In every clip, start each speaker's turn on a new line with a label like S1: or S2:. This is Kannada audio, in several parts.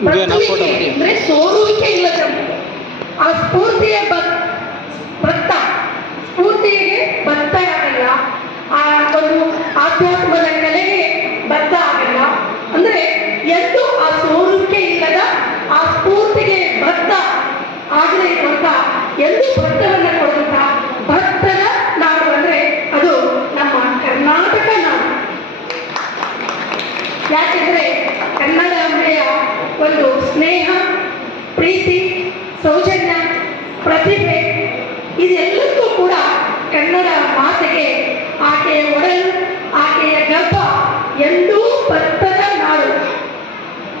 S1: ಅಂದ್ರೆ ಸೋರುವಿಕೆ ಇಲ್ಲದ ಆ ಸ್ಫೂರ್ತಿಯ ಭತ್ತ. ಸ್ಫೂರ್ತಿಗೆ ಭತ್ತ ಆಗಲ್ಲ ಆ ಒಂದು ಆಧ್ಯಾತ್ಮದ ಕಲೆಗೆ ಭತ್ತ ಆಗಲ್ಲ. ಅಂದ್ರೆ ಎಂದು ಆ ಸೋರುವಿಕೆ ಇಲ್ಲದ ಆ ಸ್ಫೂರ್ತಿಗೆ ಭತ್ತ ಆಗದೆ ಇರುವಂತ ಎಂದು ಭತ್ತವನ್ನು ಕೊಡುವಂತ ಭತ್ತದ ನಾಡು ಅಂದ್ರೆ ಅದು ನಮ್ಮ ಕರ್ನಾಟಕ ನಾಡು ಯಾಕೆಂದ್ರೆ ಕನ್ನಡಾಂಬೆಯ ಒಂದು ಸ್ನೇಹ ಪ್ರೀತಿ ಸೌಜನ್ಯ ಪ್ರತಿಭೆ ಇದೆಲ್ಲಕ್ಕೂ ಕೂಡ ಕನ್ನಡ ಮಾತೆಗೆ ಆಕೆಯ ಒಡಲು, ಆಕೆಯ ಗರ್ಭ ಎಂದೂ ಭತ್ತದ ನಾಡು.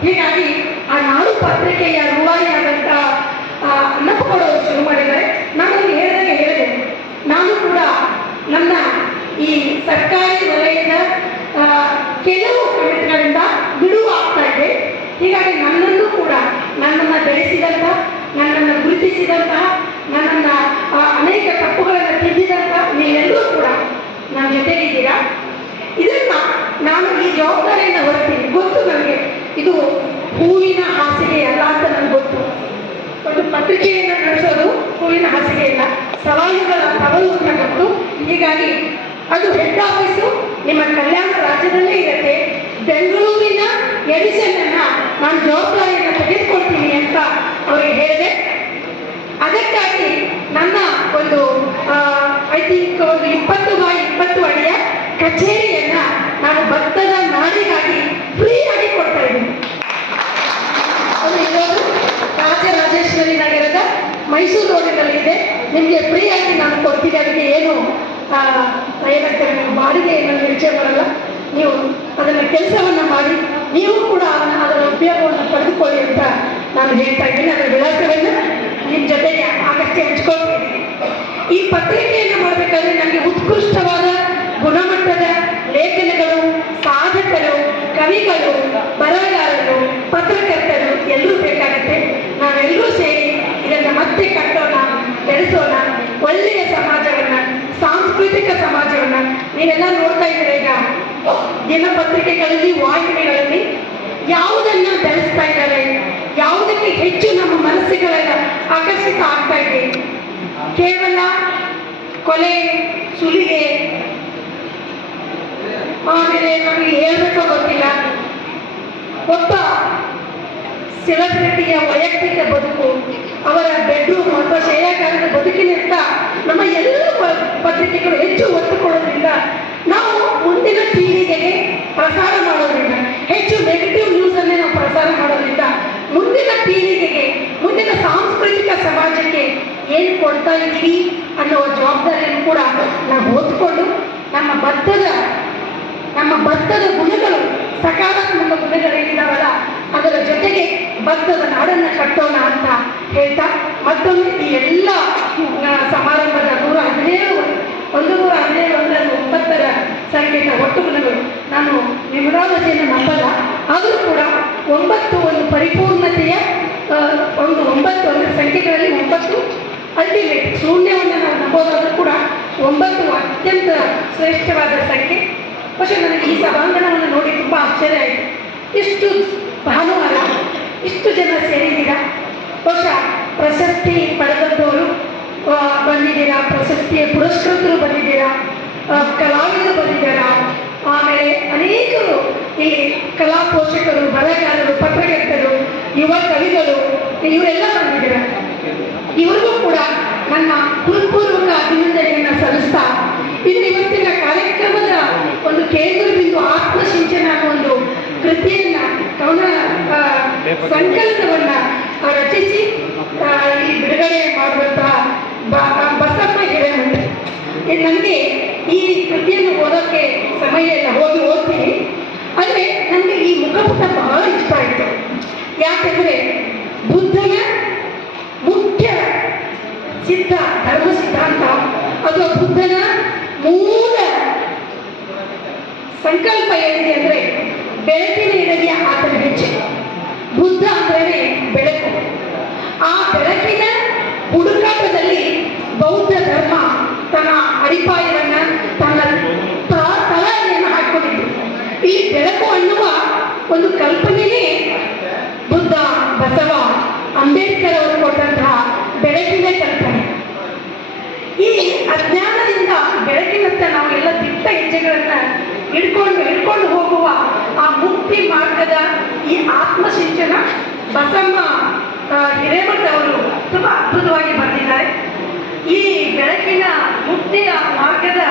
S1: ಹೀಗಾಗಿ ಆ ನಾಡು ಪತ್ರಿಕೆಯ ರೂವಾರಿಯಾದಂಥ ಅನ್ನಪ್ಪಗೌಡರು ಶುರು ಮಾಡಿದ್ದಾರೆ. ನಾನು ಹೇಳಿದಂಗೆ ಹೇಳಿದೆ. ನಾನು ಕೂಡ ನನ್ನ ಈ ಸರ್ಕಾರಿ ವಲಯದ ಕೆಲವು ಕಮಿಟಿಗಳಿಂದ ಬಿಡುವು ಆಗ್ತಾ ಇದೆ. ಹೀಗಾಗಿ ನನ್ನನ್ನು ಕೂಡ ನನ್ನನ್ನು ಬೆಳೆಸಿದಂಥ ನನ್ನನ್ನು ಗುರುತಿಸಿದಂತಹ ನನ್ನನ್ನು ಅನೇಕ ತಪ್ಪುಗಳನ್ನು ತಿದ್ದಿದಂತಹ ನೀವೆಲ್ಲರೂ ಕೂಡ ನನ್ನ ಜೊತೆಗಿದ್ದೀರಾ? ಇದನ್ನ ನಾನು ಈ ಜವಾಬ್ದಾರಿಯನ್ನು ಹೊರತೀನಿ. ಗೊತ್ತು ನನಗೆ ಇದು ಹೂವಿನ ಹಾಸಿಗೆ ಅಲ್ಲ ಅಂತ ನನಗೆ ಗೊತ್ತು. ಒಂದು ಪತ್ರಿಕೆಯನ್ನು ನಡೆಸೋದು ಹೂವಿನ ಹಾಸಿಗೆ ಇಲ್ಲ. ಸವಾಲುಗಳ ಸವಾಲು ಅಂತ ಗೊತ್ತು. ಹೀಗಾಗಿ ಅದು ಹೆಡ್ ಆಫೀಸು, ನಿಮ್ಮ ಕಲ್ಯಾಣ ರಾಜ್ಯದಲ್ಲೇ ಇರುತ್ತೆ. ಬೆಂಗಳೂರಿನ ಎಡಿಷನ್ ಅನ್ನ ನಾನು ಅಂತ ಅವರಿಗೆ ಹೇಳಿದೆ. ಅದಕ್ಕಾಗಿ ನನ್ನ ಒಂದು ಐ ಥಿಂಕ್ ಒಂದು ಇಪ್ಪತ್ತು ಬೈ ಇಪ್ಪತ್ತು ಅಡಿಯ ಕಚೇರಿಯನ್ನ ನಾನು ಭತ್ತದ ನಾಡಿಗಾಗಿ ಫ್ರೀ ಆಗಿ ಕೊಡ್ತಾ ಇದ್ದೀನಿ. ಇರೋದು ರಾಜರಾಜೇಶ್ವರಿ ನಗರದ ಮೈಸೂರು ರೋಡಿನಲ್ಲಿ ಇದೆ. ನಿಮಗೆ ಫ್ರೀ ಆಗಿ ನಾನು ಕೊಡ್ತೀನಿ. ಅದಕ್ಕೆ ಏನು ಆ, ಏನಂತ ನೀವು ಬಾಡಿಗೆ ಏನನ್ನು ನಿರೀಕ್ಷೆ ಮಾಡಲ್ಲ. ನೀವು ಅದನ್ನು ಕೆಲಸವನ್ನು ಮಾಡಿ ನೀವು ಕೂಡ ಅದರ ಉಪಯೋಗವನ್ನು ಪಡೆದುಕೊಳ್ಳಿ ಅಂತ ನಾನು ಹೇಳ್ತಾ ಇದ್ದೀನಿ, ಅದರ ವಿಳಾಸವನ್ನು ನಿಮ್ಮ ಜೊತೆಗೆ ಆಗಷ್ಟೇ ಹಂಚ್ಕೊಳ್ತೀನಿ ಈ ಪತ್ರಿಕೆಯನ್ನು ಮಾಡಬೇಕಾದ್ರೆ ನನಗೆ ಉತ್ಕೃಷ್ಟವಾದ ಗುಣಮಟ್ಟದ ಲೇಖನಗಳು, ಸಾಧಕರು, ಕವಿಗಳು, ಬರಹಗಾರರು, ಪತ್ರಕರ್ತರು ಎಲ್ಲರೂ ಬೇಕಾಗುತ್ತೆ. ನಾವೆಲ್ಲರೂ ಸೇರಿ ಇದನ್ನು ಮತ್ತೆ ಕಟ್ಟೋಣ, ಬೆಳೆಸೋಣ. ಒಳ್ಳೆಯ ಸಮಾಜವನ್ನ, ಸಾಂಸ್ಕೃತಿಕ ಸಮಾಜವನ್ನ ನೀವೆಲ್ಲ ನೋಡ್ತಾ ಇದ್ದೀರ ಈಗ? ದಿನಪತ್ರಿಕೆಗಳಲ್ಲಿ, ವಾಹಿನಿಗಳಲ್ಲಿ ಯಾವುದನ್ನ ಬೆಳೆಸ್ತಾ ಇದ್ದಾರೆ? ಯಾವುದಕ್ಕೆ ಹೆಚ್ಚು ನಮ್ಮ ಮನಸ್ಸುಗಳೆಲ್ಲ ಆಕರ್ಷಿತ ಆಗ್ತಾ ಇದೆ? ಕೇವಲ ಕೊಲೆ, ಸುಲಿಗೆ. ಆಮೇಲೆ ನಮಗೆ ಹೇಳ್ಬೇಕೋ ಗೊತ್ತಿಲ್ಲ. ಒಬ್ಬ ಸೆಲೆಬ್ರಿಟಿಯ ವೈಯಕ್ತಿಕ ಬದುಕು, ಅವರ ಬೆಡ್ರೂಮ್ ಅಥವಾ ಶೇಯಾಕಾರದ ಬದುಕಿನಿಂದ ನಮ್ಮ ಎಲ್ಲ ಪತ್ರಿಕೆಗಳು ಹೆಚ್ಚು ಒತ್ತು ಕೊಡೋದ್ರಿಂದ ನಾವು ಮುಂದಿನ ಪೀಳಿಗೆಗೆ ಪ್ರಸಾರ ಮಾಡೋದ್ರಿಂದ ಹೆಚ್ಚು ನೆಗೆಟಿವ್ ನ್ಯೂಸನ್ನೇ ನಾವು ಪ್ರಸಾರ ಮಾಡೋದ್ರಿಂದ ಮುಂದಿನ ಪೀಳಿಗೆಗೆ ಮುಂದಿನ ಸಾಂಸ್ಕೃತಿಕ ಸಮಾಜಕ್ಕೆ ಏನು ಕೊಡ್ತಾ ಇದ್ದೀವಿ ಅನ್ನೋ ಜವಾಬ್ದಾರಿಯನ್ನು ಕೂಡ ನಾವು ಓದ್ಕೊಂಡು ನಮ್ಮ ಭತ್ತದ ನಮ್ಮ ಭತ್ತದ ಗುಣಗಳು, ಸಕಾರಾತ್ಮಕ ಗುಣಗಳೇನಿದಾವಲ್ಲ ಅದರ ಜೊತೆಗೆ ಬದ್ಧದ ನಾಡನ್ನು ಕಟ್ಟೋಣ ಅಂತ ಹೇಳ್ತಾ ಮತ್ತೊಂದು ಈ ಎಲ್ಲ ಸಮಾರಂಭದ ನೂರ ಹದಿನೇಳು, ಒಂದು ನೂರ ಹದಿನೇಳು ಒಂದರಲ್ಲಿ ಒಂಬತ್ತರ ಸಂಖ್ಯೆಯ ಒಟ್ಟು ಗುಣಗಳು. ನಾನು ನ್ಯೂಮರಾಲಜಿಯನ್ನು ನಂಬಲ್ಲ. ಆದರೂ ಕೂಡ ಒಂಬತ್ತು ಒಂದು ಪರಿಪೂರ್ಣತೆಯ ಒಂದು ಒಂಬತ್ತು ಅಂದರೆ ಸಂಖ್ಯೆಗಳಲ್ಲಿ ಒಂಬತ್ತು ಅಲ್ಟಿಮೇಟ್ ಶೂನ್ಯವನ್ನು ನಾವು ನಂಬೋದಾದ್ರೂ ಕೂಡ ಒಂಬತ್ತು ಅತ್ಯಂತ ಶ್ರೇಷ್ಠವಾದ ಸಂಖ್ಯೆ പക്ഷെ ನನಗೆ ಈ ಸಭಾಂಗಣವನ್ನು ನೋಡಿ ತುಂಬ ಆಶ್ಚರ್ಯ ಆಯಿತು ಇಷ್ಟು ಭಾನುವಾರ ಇಷ್ಟು ಜನ ಸೇರಿದ್ದೀರಾ ಬಹುಶಃ ಪ್ರಶಸ್ತಿ ಪಡೆದದ್ದವರು ಆ, ಬಂದಿದ್ದೀರಾ ಪ್ರಶಸ್ತಿಯ ಪುರಸ್ಕೃತರು ಬಂದಿದ್ದೀರಾ ಆ, ಕಲಾವಿದರು ಬಂದಿದ್ದೀರಾ ಆಮೇಲೆ ಅನೇಕರು ಇಲ್ಲಿ ಕಲಾ ಪೋಷಕರು ಬರಹಗಾರರು ಪತ್ರಕರ್ತರು ಯುವ ಕವಿಗಳು, ಇವರೆಲ್ಲ ಬಂದಿದ್ದೀರಾ. ಇವರಿಗೂ ಕೂಡ ನನ್ನ ಹೃತ್ಪೂರ್ವಕ ಅಭಿನಂದನೆಯನ್ನು ಸಲ್ಲಿಸ್ತಾ ಇಲ್ಲಿ ಇವತ್ತಿನ ಕಾರ್ಯಕ್ರಮದ ಒಂದು ಕೇಂದ್ರ ಬಿಂದು ಆತ್ಮಸಿಂಚನ ಒಂದು ಕೃತಿಯನ್ನ ಕವನ ಸಂಕಲನವನ್ನ ರಚಿಸಿ ಈ ಬಿಡುಗಡೆ ಮಾಡುವಂತಹ ಬಸಪ್ಪ ಹಿರೇಮಠ. ನನಗೆ ಈ ಕೃತಿಯನ್ನು ಓದೋಕ್ಕೆ ಸಮಯ ಇಲ್ಲ, ಹೋಗಿ ಓದ್ತೀನಿ. ಆದರೆ ನನಗೆ ಈ ಮುಖಪುಟ ಬಹಳ ಇಷ್ಟ ಆಯಿತು. ಯಾಕೆಂದರೆ ಬುದ್ಧನ ಮುಖ್ಯ ಸಿದ್ಧ, ಧರ್ಮ ಸಿದ್ಧಾಂತ. ಅದು ಬುದ್ಧನ ಮೂಲ ಸಂಕಲ್ಪ ಏನಿದೆ ಅಂದ್ರೆ ಬೆಳಕಿನ ಎಡೆಗೆ ಆತನ ಹೆಜ್ಜೆ. ಬುದ್ಧ ಅಂದ್ರೆ ಬೆಳಕು. ಆ ಬೆಳಕಿನ ಹುಡುಕಾಟದಲ್ಲಿ ಬೌದ್ಧ ಧರ್ಮ ತನ್ನ ಅಡಿಪಾಯವನ್ನ ತನ್ನ ತಲೆಯನ್ನು ಹಾಕೊಂಡಿತ್ತು ಈ ಬೆಳಕು ಅನ್ನುವ ಒಂದು ಕಲ್ಪನೆಯೇ ಬಸವ ಅಂಬೇಡ್ಕರ್ ಅವರು ಕೊಟ್ಟಂತಹ ಬೆಳಕಿನ ಕಲ್ಪನೆ ಈ ಅಜ್ಞಾನದಿಂದ ಬೆಳಕಿನತ್ತ ನಾವು ಎಲ್ಲ ದಿಟ್ಟ ಹೆಜ್ಜೆಗಳನ್ನ ಹಿಡ್ಕೊಂಡು ಹಿಡ್ಕೊಂಡು ಹೋಗುವ ಆ ಮುಕ್ತಿ ಮಾರ್ಗದ ಈ ಆತ್ಮಸಿಂಚನ ಬಸಮ್ಮ ಹಿರೇಮಠ ಅವರು ತುಂಬಾ ಅದ್ಭುತವಾಗಿ ಬಂದಿದ್ದಾರೆ. ಈ ಬೆಳಕಿನ ಮುಕ್ತಿಯ ಮಾರ್ಗದ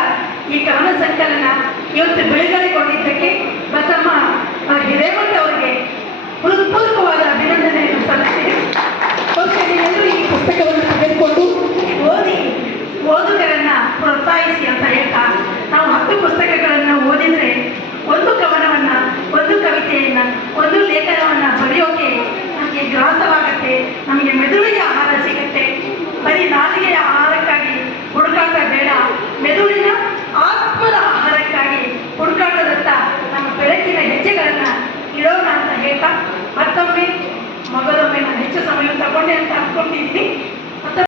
S1: ಈ ಕವನ ಸಂಕಲನ ಇವತ್ತು ಬಿಡುಗಡೆಗೊಂಡಿದ್ದಕ್ಕೆ ಬಸಮ್ಮ ಹಿರೇಮಠ ಅವರಿಗೆ ಹೃತ್ಪೂರ್ವಕವಾದ comentar sobre